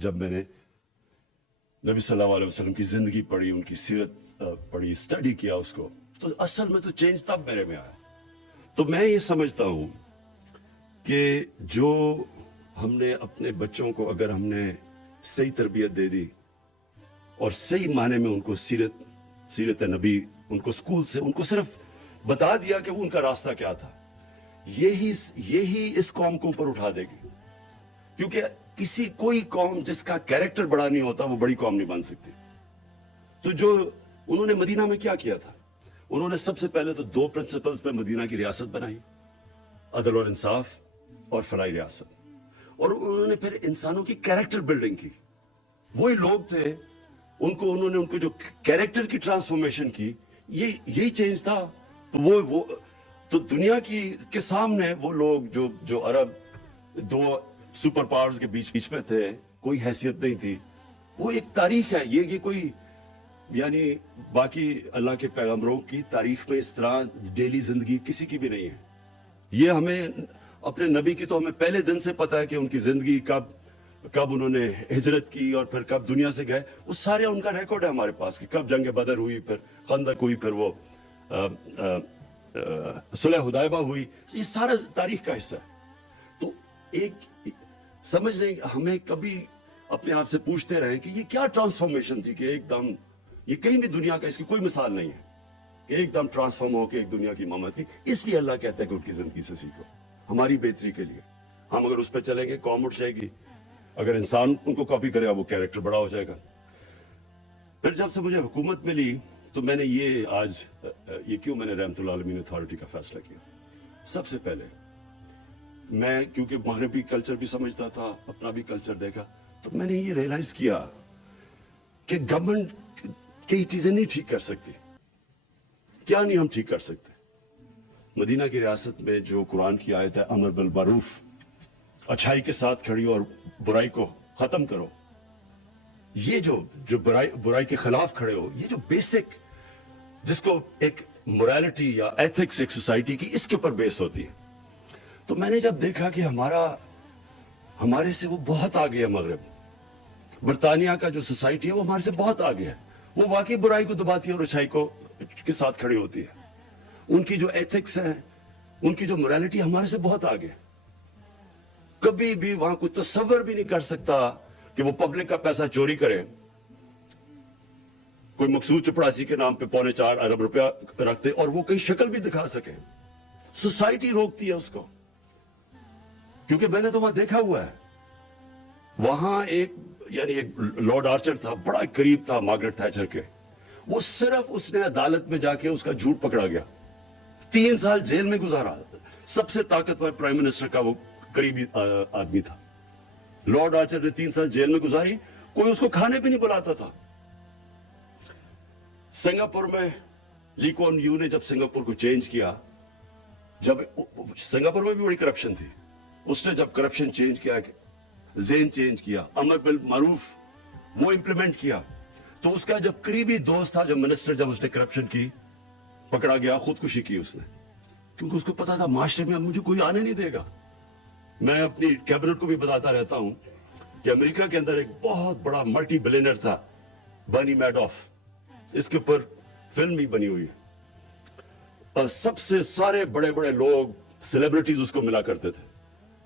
जब मैंने नबी सल्लल्लाहु अलैहि वसल्लम की जिंदगी पढ़ी, उनकी सीरत पढ़ी, स्टडी किया उसको, तो असल में तो चेंज तब मेरे में आया। तो मैं ये समझता हूं कि जो हमने अपने बच्चों को अगर हमने सही तरबियत दे दी और सही माने में उनको सीरत नबी, उनको स्कूल से उनको सिर्फ बता दिया कि वो उनका रास्ता क्या था, यही इस कौम को ऊपर उठा देगी। क्योंकि कोई कौम जिसका कैरेक्टर बड़ा नहीं होता वो बड़ी कौम नहीं बन सकती। तो जो उन्होंने मदीना में क्या किया था, उन्होंने सबसे पहले तो 2 प्रिंसिपल्स पे मदीना की रियासत बनाई, अदल और इंसाफ और फलाई रियासत। और उन्होंने फिर इंसानों की कैरेक्टर बिल्डिंग की। वही लोग थे, उन्होंने उनको जो कैरेक्टर की ट्रांसफॉर्मेशन की, यही चेंज था। तो तो दुनिया के सामने वो लोग जो अरब 2 सुपर पावर्स के बीच में थे, कोई हैसियत नहीं थी। वो एक तारीख है, ये कोई यानी बाकी अल्लाह के पैगंबरों की तारीख में इस तरह डेली जिंदगी किसी की भी नहीं है। ये हमें अपने नबी की तो हमें पहले दिन से पता है कि उनकी जिंदगी कब उन्होंने हिजरत की और फिर कब दुनिया से गए, वो सारे उनका रिकॉर्ड है हमारे पास कि कब जंग बदर हुई, फिर खंदक हुई, फिर वो सुलह हुदैबा हुई। ये सारा तारीख का हिस्सा है। तो एक समझ लें, हमें कभी अपने आप से पूछते रहे कि ये क्या ट्रांसफॉर्मेशन थी कि एकदम ये कहीं भी दुनिया का इसकी कोई मिसाल नहीं है कि एकदम ट्रांसफॉर्म होकर एक दुनिया की इमामत थी। इसलिए अल्लाह कहता है कि उनकी जिंदगी से सीखो, हमारी बेहतरी के लिए। हम अगर उस पर चलेंगे कौम उठ जाएगी, अगर इंसान उनको कॉपी करेगा वो कैरेक्टर बड़ा हो जाएगा। फिर जब से मुझे हुकूमत मिली तो मैंने ये क्यों मैंने रहमतुल्लाह अलमीन अथॉरिटी का फैसला किया। सबसे पहले मैं क्योंकि मगरबी कल्चर भी समझता था, अपना भी कल्चर देखा, तो मैंने ये रियलाइज किया कि गवर्नमेंट कई चीजें नहीं ठीक कर सकती। क्या नहीं हम ठीक कर सकते? मदीना की रियासत में जो कुरान की आयत है, अमर बिल मारूफ, अच्छाई के साथ खड़ी और बुराई को खत्म करो, ये जो बुराई के खिलाफ खड़े हो, ये जो बेसिक जिसको एक मोरालिटी या एथिक्स एक सोसाइटी की इसके ऊपर बेस होती है। तो मैंने जब देखा कि हमारे से वो बहुत आगे है, मगरब बरतानिया का जो सोसाइटी है वो हमारे से बहुत आगे है। वो वाकई बुराई को दबाती है और अच्छाई को के साथ खड़ी होती है। उनकी जो एथिक्स है, उनकी जो मोरालिटी हमारे से बहुत आगे है। कभी भी वहां कोई तसव्वुर भी नहीं कर सकता कि वो पब्लिक का पैसा चोरी करे, कोई मकसूद चपड़ासी के नाम पे 4.25 अरब रुपया रखते और वो कहीं शक्ल भी दिखा सके। सोसाइटी रोकती है उसको, क्योंकि मैंने तो वहां देखा हुआ है। वहां एक लॉर्ड आर्चर था, बड़ा करीब था मार्गरेट थैचर के। वो सिर्फ उसने अदालत में जाके उसका झूठ पकड़ा गया, 3 साल जेल में गुजारा। सबसे ताकतवर प्राइम मिनिस्टर का वो करीबी आदमी था। लॉर्ड आर्चर ने 3 साल जेल में गुजारी, कोई उसको खाने पे नहीं बुलाता था। सिंगापुर में ली कुआन यू ने जब सिंगापुर को चेंज किया, जब सिंगापुर में भी बड़ी करप्शन थी, उसने जब करप्शन चेंज किया, जेन चेंज किया, अमर बिल मारूफ वो इंप्लीमेंट किया, तो उसका जब करीबी दोस्त था, जब मिनिस्टर, जब उसने करप्शन की, पकड़ा गया, खुदकुशी की उसने, क्योंकि उसको पता था माशरे में अब मुझे कोई आने नहीं देगा। मैं अपनी कैबिनेट को भी बताता रहता हूं कि अमेरिका के अंदर एक बहुत बड़ा मल्टी बिलियनर था, बर्नी मैडॉफ। इसके ऊपर फिल्म भी बनी हुई है। और सबसे सारे बड़े बड़े लोग, सेलिब्रिटीज उसको मिला करते थे।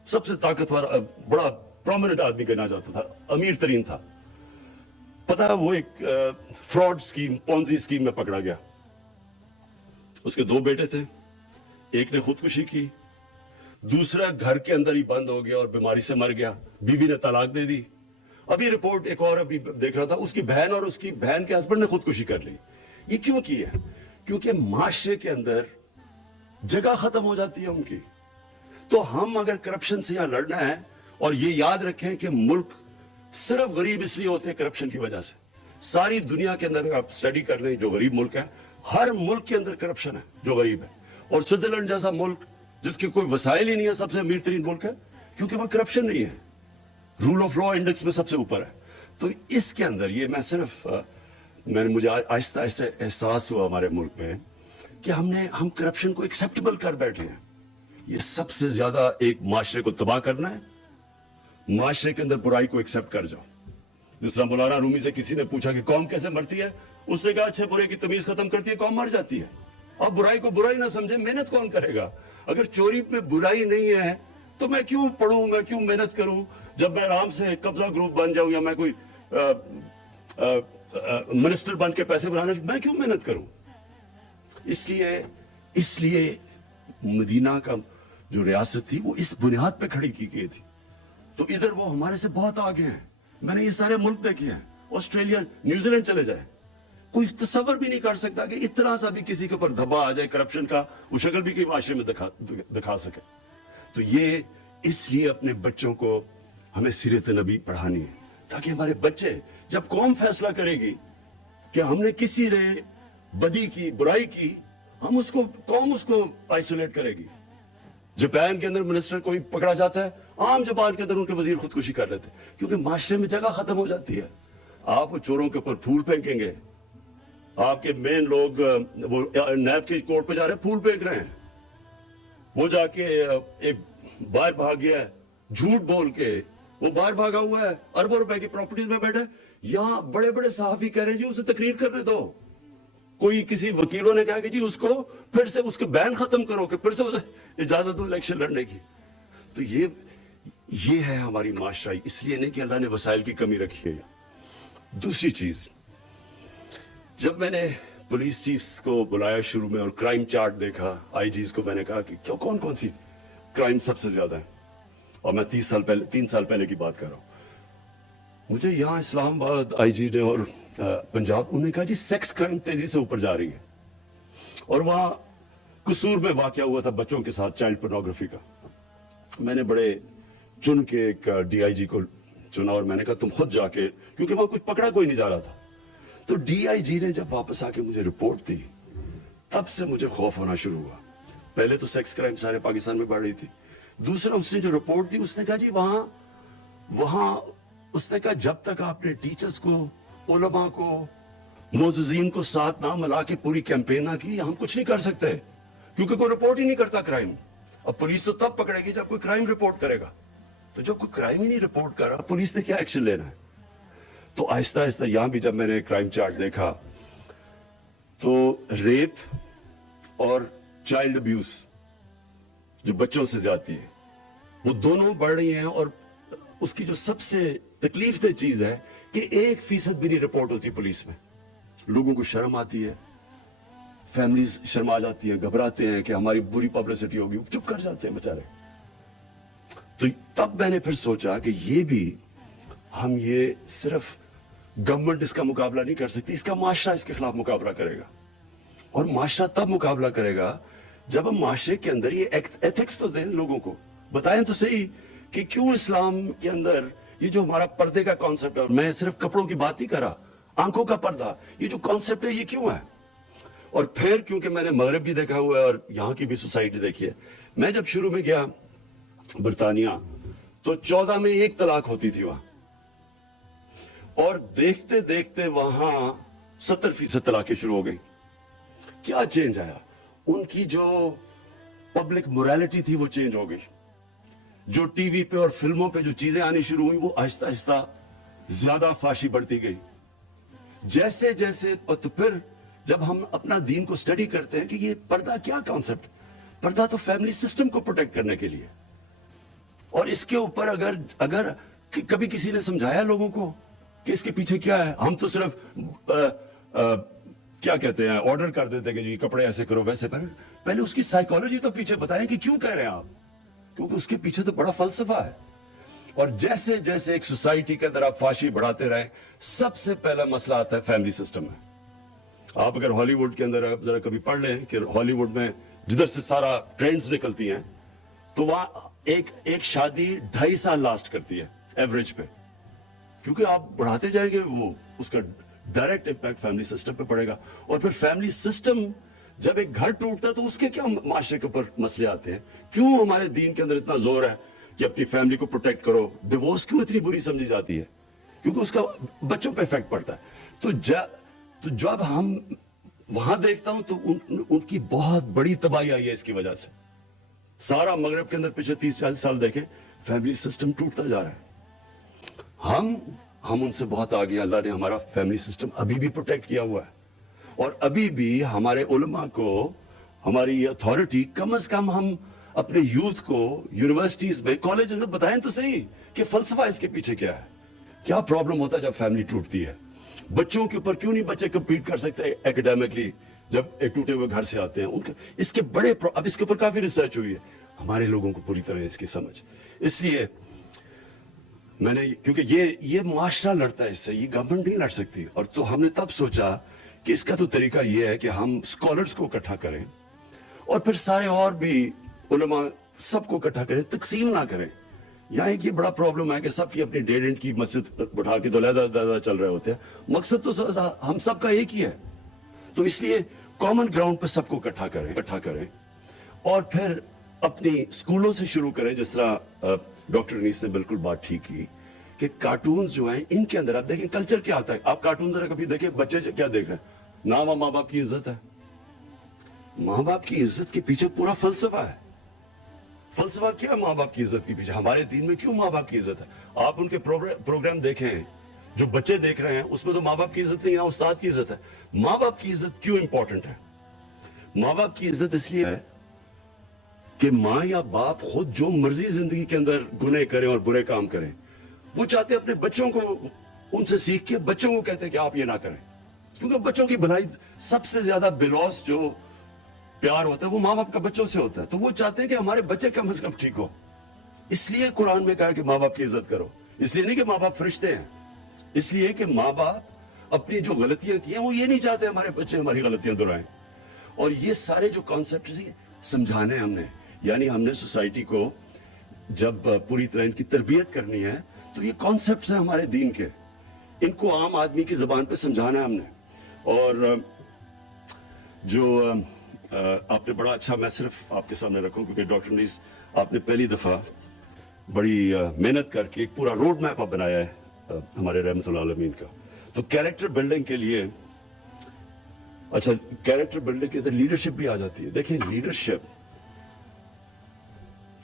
सबसे ताकतवर, बड़ा प्रोमिनेंट आदमी कहना जाता था, अमीर तरीन था। पता है, वो एक फ्रॉड स्कीम, पोंजी स्कीम में पकड़ा गया। उसके 2 बेटे थे, एक ने खुदकुशी की, दूसरा घर के अंदर ही बंद हो गया और बीमारी से मर गया। बीवी ने तलाक दे दी। अभी रिपोर्ट एक और अभी देख रहा था, उसकी बहन और उसकी बहन के हस्बैंड ने खुदकुशी कर ली। ये क्यों की है? क्योंकि माशरे के अंदर जगह खत्म हो जाती है उनकी। तो हम अगर करप्शन से यहां लड़ना है, और ये याद रखें कि मुल्क सिर्फ गरीब इसलिए होते हैं करप्शन की वजह से। सारी दुनिया के अंदर आप स्टडी कर लें, जो गरीब मुल्क है, हर मुल्क के अंदर करप्शन है जो गरीब है। और स्विट्जरलैंड जैसा मुल्क जिसके कोई वसाइल ही नहीं है, सबसे अमीर तरीन मुल्क है, क्योंकि वहां करप्शन नहीं है, रूल ऑफ लॉ इंडेक्स में सबसे ऊपर है। तो इसके अंदर ये मुझे आहिस्ता आहिस्ता एहसास हुआ हमारे मुल्क में कि हम करप्शन को एक्सेप्टेबल कर बैठे हैं। ये सबसे ज्यादा एक माशरे को तबाह करना है। माशरे के अंदर बुराई को एक्सेप्ट कर जाओ। जिस तरह मौलाना रूमी से किसी ने पूछा कि कौम कैसे मरती है, उसने कहा अच्छे बुरे की तमीज खत्म करती है, कौम मर जाती है। अब बुराई को बुराई ना समझे, मेहनत कौन करेगा? अगर चोरी में बुराई नहीं है तो मैं क्यों पढ़ूं, मैं क्यों मेहनत करूं? जब मैं आराम से कब्जा ग्रुप बन जाऊं या मैं कोई मिनिस्टर बन के पैसे बनाना, मैं क्यों मेहनत करूं? इसलिए मदीना का जो रियासत थी वो इस बुनियाद पे खड़ी की गई थी। तो इधर वो हमारे से बहुत आगे हैं। मैंने ये सारे मुल्क देखे हैं, ऑस्ट्रेलिया, न्यूजीलैंड चले जाए, कोई तसव्वुर भी नहीं कर सकता कि इतना सा भी किसी के ऊपर धब्बा आ जाए करप्शन का, वो शक्ल भी कोई माशरे में दिखा सके। तो ये इसलिए अपने बच्चों को हमें सीरत नबी पढ़ानी है, ताकि हमारे बच्चे जब कौम फैसला करेगी कि हमने किसी ने बदी की, बुराई की, हम उसको, कौम उसको आइसोलेट करेगी। जापान के अंदर मिनिस्टर कोई पकड़ा जाता है, आम जबान के अंदर उनके वजीर खुदकुशी कर लेते हैं, क्योंकि माशरे में जगह खत्म हो जाती है। आप चोरों के ऊपर फूल फेंकेंगे, आपके मेन लोग वो नैब के कोर्ट पे जा रहे हैं, फूल फेंक रहे हैं, वो जाके एक बाहर भाग गया है, झूठ बोल के वो बाहर भागा हुआ है, अरबों रुपए की प्रॉपर्टीज में बैठा है। यहाँ बड़े बड़े सहाफी कह रहे हैं जी उसे तकरीर करने दो। कोई किसी वकीलों ने कहा कि जी उसको फिर से उसके बैन खत्म करो, कि फिर से उसे इजाजत दो इलेक्शन लड़ने की। तो ये है हमारी माशराई, इसलिए नहीं कि अल्लाह ने वसाइल की कमी रखी है। दूसरी चीज, जब मैंने पुलिस चीफ्स को बुलाया शुरू में और क्राइम चार्ट देखा, आईजीज को, मैंने कहा कि क्यों, कौन कौन सी क्राइम सबसे ज्यादा है, और मैं 3 साल पहले की बात कर रहा हूं। मुझे यहाँ इस्लामाबाद आईजी ने और पंजाब, उन्होंने कहा जी सेक्स क्राइम तेजी से ऊपर जा रही है, और वहां कसूर में वाकया हुआ था बच्चों के साथ चाइल्ड पोर्नोग्राफी का। मैंने बड़े चुन के एक डीआईजी को चुना और मैंने कहा तुम खुद जाके, क्योंकि वहां कुछ पकड़ा कोई नहीं जा रहा था। तो डीआईजी ने जब वापस आके मुझे रिपोर्ट दी, तब से मुझे खौफ होना शुरू हुआ। पहले तो सेक्स क्राइम सारे पाकिस्तान में बढ़ रही थी, दूसरा उसने जो रिपोर्ट दी उसने कहा जी वहां उसने कहा जब तक आपने टीचर्स को, उलमा को, मोअज़्ज़िज़ीन को साथ ना मिला के पूरी कैंपेन ना की, हम कुछ नहीं कर सकते, क्योंकि कोई रिपोर्ट ही नहीं करता क्राइम। अब पुलिस तो तब पकड़ेगी जब कोई क्राइम रिपोर्ट करेगा, तो जब कोई क्राइम ही नहीं रिपोर्ट कर रहा, पुलिस ने क्या एक्शन लेना है? तो आहिस्ता आहिस्ता यहां भी जब मैंने क्राइम चार्ट देखा, तो रेप और चाइल्ड अब्यूज, जो बच्चों से ज्यादती है, वो दोनों बढ़ रही हैं। और उसकी जो सबसे तकलीफ दह चीज है कि 1% भी नहीं रिपोर्ट होती पुलिस में। लोगों को शर्म आती है, फैमिलीज शर्मा जाती हैं, घबराते हैं कि हमारी बुरी पब्लिसिटी होगी, चुप कर जाते हैं बेचारे। तो तब मैंने फिर सोचा कि हम ये सिर्फ गवर्नमेंट इसका मुकाबला नहीं कर सकती, इसका माशरा इसके खिलाफ मुकाबला करेगा। और माशरा तब मुकाबला करेगा जब हम माशरे के अंदर ये एथिक्स तो दें, लोगों को बताएं तो सही कि क्यों इस्लाम के अंदर ये जो हमारा पर्दे का कॉन्सेप्ट है, मैं सिर्फ कपड़ों की बात नहीं कर रहा, आंखों का पर्दा, ये जो कॉन्सेप्ट है ये क्यों है। और फिर क्योंकि मैंने मगरब भी देखा हुआ है और यहाँ की भी सोसाइटी देखी है, मैं जब शुरू में गया बरतानिया, तो 14 में 1 तलाक होती थी वहां, और देखते देखते वहां 70% तलाकें शुरू हो गई। क्या चेंज आया? उनकी जो पब्लिक मोरालिटी थी वो चेंज हो गई। जो टीवी पे और फिल्मों पे जो चीजें आनी शुरू हुई, वो आहिस्ता आहिस्ता ज्यादा फाशी बढ़ती गई। जैसे जैसे, तो फिर जब हम अपना दीन को स्टडी करते हैं कि ये पर्दा क्या कॉन्सेप्ट, पर्दा तो फैमिली सिस्टम को प्रोटेक्ट करने के लिए। और इसके ऊपर अगर कभी किसी ने समझाया लोगों को कि इसके पीछे क्या है, हम तो सिर्फ क्या कहते हैं, ऑर्डर कर देते कि जी कपड़े ऐसे करो वैसे करो। पहले उसकी साइकोलॉजी तो पीछे बताएं कि क्यों कह रहे हैं आप, क्योंकि उसके पीछे तो बड़ा फलसफा है। और जैसे जैसे एक सोसाइटी के अंदर आप फाशी बढ़ाते रहे, सबसे पहला मसला आता है फैमिली सिस्टम में। आप अगर हॉलीवुड के अंदर जरा कभी पढ़ लें कि हॉलीवुड में जिधर से सारा ट्रेंड्स निकलती हैं, तो वहां एक शादी 2.5 साल लास्ट करती है एवरेज पे, क्योंकि आप बढ़ाते जाएंगे, वो उसका डायरेक्ट इंपैक्ट फैमिली सिस्टम पे पड़ेगा। और फिर फैमिली सिस्टम, जब एक घर टूटता है तो उसके क्या माशरे के ऊपर मसले आते हैं। क्यों हमारे दीन के अंदर इतना जोर है कि अपनी फैमिली को प्रोटेक्ट करो? डिवोर्स क्यों इतनी बुरी समझी जाती है? क्योंकि उसका बच्चों पे इफेक्ट पड़ता है। तो जब हम वहां देखता हूं तो उनकी बहुत बड़ी तबाही आई है इसकी वजह से। सारा मगरब के अंदर पिछले 30-40 साल देखें, फैमिली सिस्टम टूटता जा रहा है। हम उनसे बहुत आगे हैं। अल्लाह ने हमारा फैमिली सिस्टम अभी भी प्रोटेक्ट किया हुआ है, और अभी भी हमारे उलमा को, हमारी अथॉरिटी, कम से कम हम अपने यूथ को यूनिवर्सिटीज में, कॉलेज में बताएं तो सही कि फलसफा इसके पीछे क्या है, क्या प्रॉब्लम होता है जब फैमिली टूटती है। बच्चों के ऊपर क्यों नहीं बच्चे compete कर सकते एकेडमिकली जब एक टूटे हुए घर से आते हैं उनके, इसके बड़े अब इसके ऊपर काफी रिसर्च हुई है, हमारे लोगों को पूरी तरह इसकी समझ। इसलिए मैंने, क्योंकि ये माशरा लड़ता है इससे, ये गवर्नमेंट नहीं लड़ सकती, और तो हमने तब सोचा कि इसका तो तरीका ये है कि हम स्कॉलर्स को इकट्ठा करें और फिर सारे और भी उलमा सबको इकट्ठा करें, तकसीम ना करें। यहाँ एक ये बड़ा प्रॉब्लम है कि सबकी अपनी डेढ़ इंच की मस्जिद उठा के दौलत चल रहे होते हैं, मकसद तो हम सबका एक ही है। तो इसलिए कॉमन ग्राउंड पर सबको इकट्ठा करें और फिर अपनी स्कूलों से शुरू करें। जिस तरह डॉक्टर अनीस ने बिल्कुल बात ठीक की कि कार्टून्स जो हैं इनके अंदर आप देखें कल्चर क्या आता है। आप कार्टून जरा कभी देखें, बच्चे क्या देख रहे हैं, नाम माँ बाप की इज्जत है। माँ बाप की इज्जत के पीछे पूरा फलसफा है। फलसफा क्या है माँ बाप की इज्जत के पीछे? हमारे दीन में क्यों माँ बाप की इज्जत है? आप उनके प्रोग्राम देखें जो बच्चे देख रहे हैं, उसमें तो माँ बाप की इज्जत नहीं है, उस्ताद की इज्जत है। माँ बाप की इज्जत क्यों इंपॉर्टेंट है? माँ बाप की इज्जत इसलिए है कि माँ या बाप खुद जो मर्जी जिंदगी के अंदर गुनाह करें और बुरे काम करें, वो चाहते अपने बच्चों को उनसे सीख के बच्चों को कहते हैं कि आप ये ना करें, क्योंकि बच्चों की भलाई सबसे ज्यादा बिलॉस जो प्यार होता है वो माँ बाप का बच्चों से होता है। तो वो चाहते हैं कि हमारे बच्चे कम से कम ठीक हो। इसलिए कुरान में कहा कि माँ बाप की इज्जत करो। इसलिए नहीं कि माँ बाप फरिश्ते हैं, इसलिए कि माँ बाप अपनी जो गलतियां की हैं वो ये नहीं चाहते हमारे बच्चे हमारी गलतियां दोहराएं। और ये सारे जो कॉन्सेप्ट समझाने हमने, यानी हमने सोसाइटी को जब पूरी तरह इनकी तरबियत करनी है तो ये कॉन्सेप्ट्स हैं हमारे दीन के, इनको आम आदमी की जबान पे समझाना है हमने। और जो आपने बड़ा अच्छा, मैं सिर्फ आपके सामने रखूं क्योंकि डॉक्टर अनीस आपने पहली दफा बड़ी मेहनत करके एक पूरा रोड मैप बनाया है हमारे रहमतुल्लाह आलमीन का। तो कैरेक्टर बिल्डिंग के लिए, अच्छा कैरेक्टर बिल्डिंग के अंदर लीडरशिप भी आ जाती है। देखिए लीडरशिप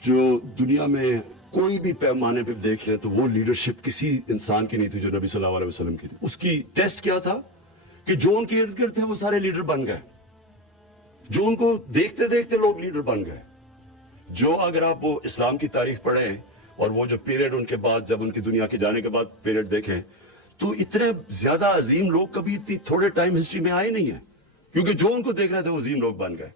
जो दुनिया में कोई भी पैमाने पे देख ले तो वो लीडरशिप किसी इंसान की नहीं थी जो नबी सल्लल्लाहु अलैहि वसल्लम की थी। उसकी टेस्ट क्या था कि जो उनके इर्द गिर्द थे वो सारे लीडर बन गए, जो उनको देखते देखते लोग लीडर बन गए। जो अगर आप वो इस्लाम की तारीख पढ़ें और वो जो पीरियड उनके बाद, जब उनकी दुनिया के जाने के बाद पीरियड देखें, तो इतने ज्यादा अजीम लोग कभी इतनी थोड़े टाइम हिस्ट्री में आए नहीं है, क्योंकि जो उनको देख रहे थे वो अजीम लोग बन गए।